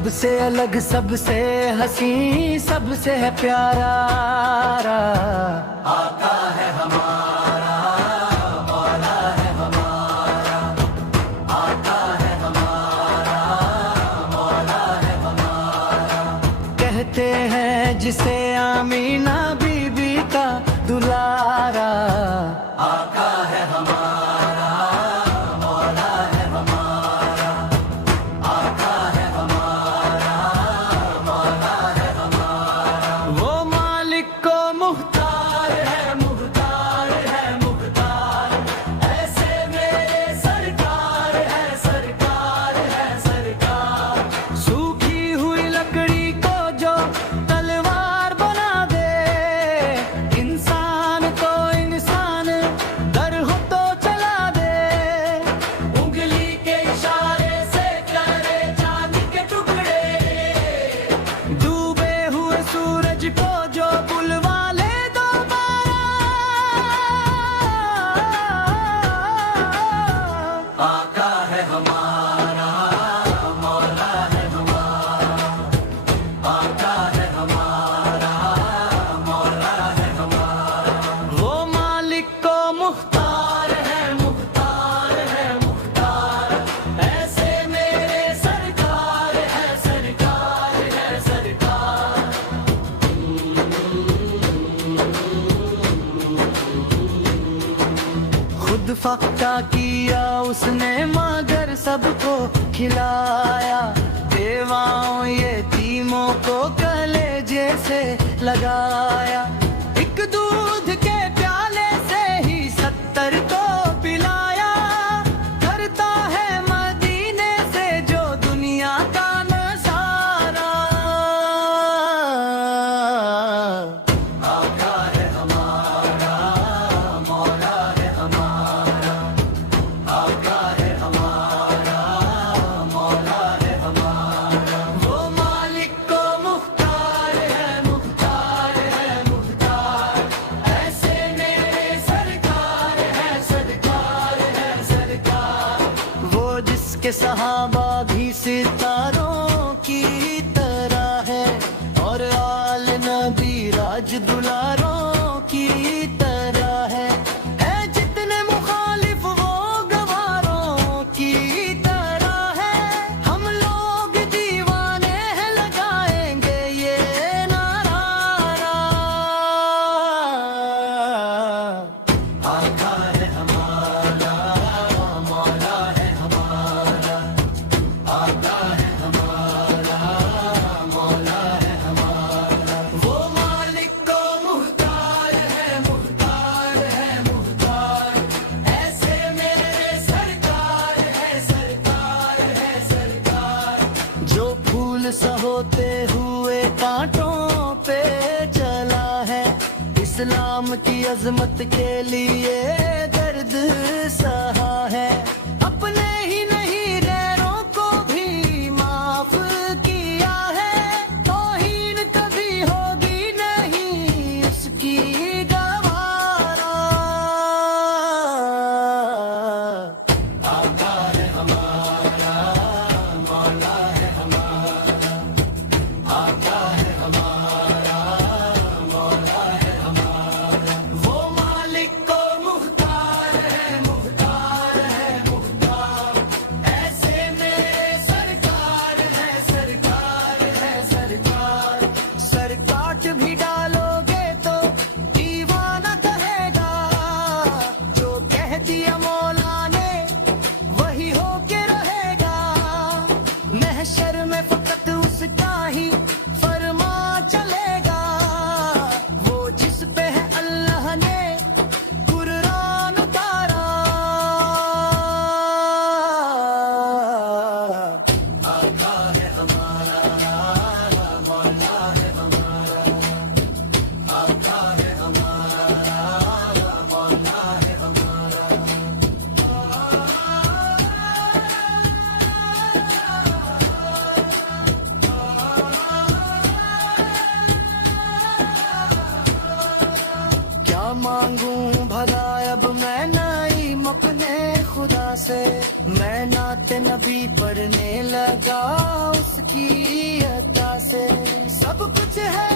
सबसे अलग, सबसे हसी, सबसे है प्यारा आका है हमारा, मौला है हमारा, आका है हमारा, मौला है हमारा। कहते हैं जिसे आमीना बीबी का दुलारा आका है हमारा, मौला है हमारा, आका है हमारा, मौला है हमारा। वो मालिक को मुख्तार है, मुख्तार है, मुख्तार, ऐसे मेरे सरकार है, सरकार है, सरकार। सूखी हुई लकड़ी को जो तलवार बना दे, इंसान को इंसान दर हो तो चला दे, उंगली के इशारे से करे चांद के टुकड़े, डूबे हुए सूरज को जो बुलवा ले दोबारा आका है हमारा, मौला है हमारा, आका है हमारा, मौला है हमारा। वो मालिक को मुख्तार है, मुख्तार है, मुख्तार, ऐसे मेरे सरकार है, सरकार है, सरकार। खुद फक्का किया उसने मगर सबको खिलाया, बेवाओं यतीमों को कलेजे से लगाया, एक दूध के प्याले से ही 70 को पिलाया, करता है मदीने से जो दुनिया का नजारा आका है हमारा, मौला है हमारा, आका है हमारा, मौला है हमारा। वो मालिक को मुख्तार है, मुख्तार है, मुख्तार, ऐसे मेरे सरकार है, सरकार है, सरकार। वो जिसके सहाबा भी सितारों की तरह है, और आल नबी राज दुलारों की तरह है जितने मुखालिफ वो गवारों की तरह है। हम लोग दीवाने हैं, लगाएंगे ये नारा आका है हमारा, मौला है हमारा, आका है हमारा, मौला है हमारा। वो मालिक को मुख्तार है, मुख्तार है, मुख्तार, ऐसे मेरे सरकार है, सरकार है, सरकार। जो फूल सा होते हुए कांटों पे चला है, इस्लाम की अजमत के लिए दर्द सहा है, अपने ही नहीं गैरों को भी माफ किया है, तौहीन कभी होगी नहीं उसकी गवारा आका है हमारा, मौला है हमारा, आका है हमारा, मौला है हमारा। वो मालिक को मुख्तार है, मुख्तार है, मुख्तार, ऐसे मेरे सरकार है, सरकार है, सरकार। सर काट भी डालोगे तो दीवाना कहेगा, जो कह दिया मौला ने वही होके रहेगा, महशर में फकत उसका ही फरमा चलेगा, वो जिस पे है अल्लाह ने कुरान उतारा आका है हमारा, मौला है हमारा, आका है हमारा, मौला है हमारा। क्या मांगूं भला अब मैं नाईम अपने खुदा से, मैं नाते नबी पढ़ने लगा उसके की अता से सब कुछ है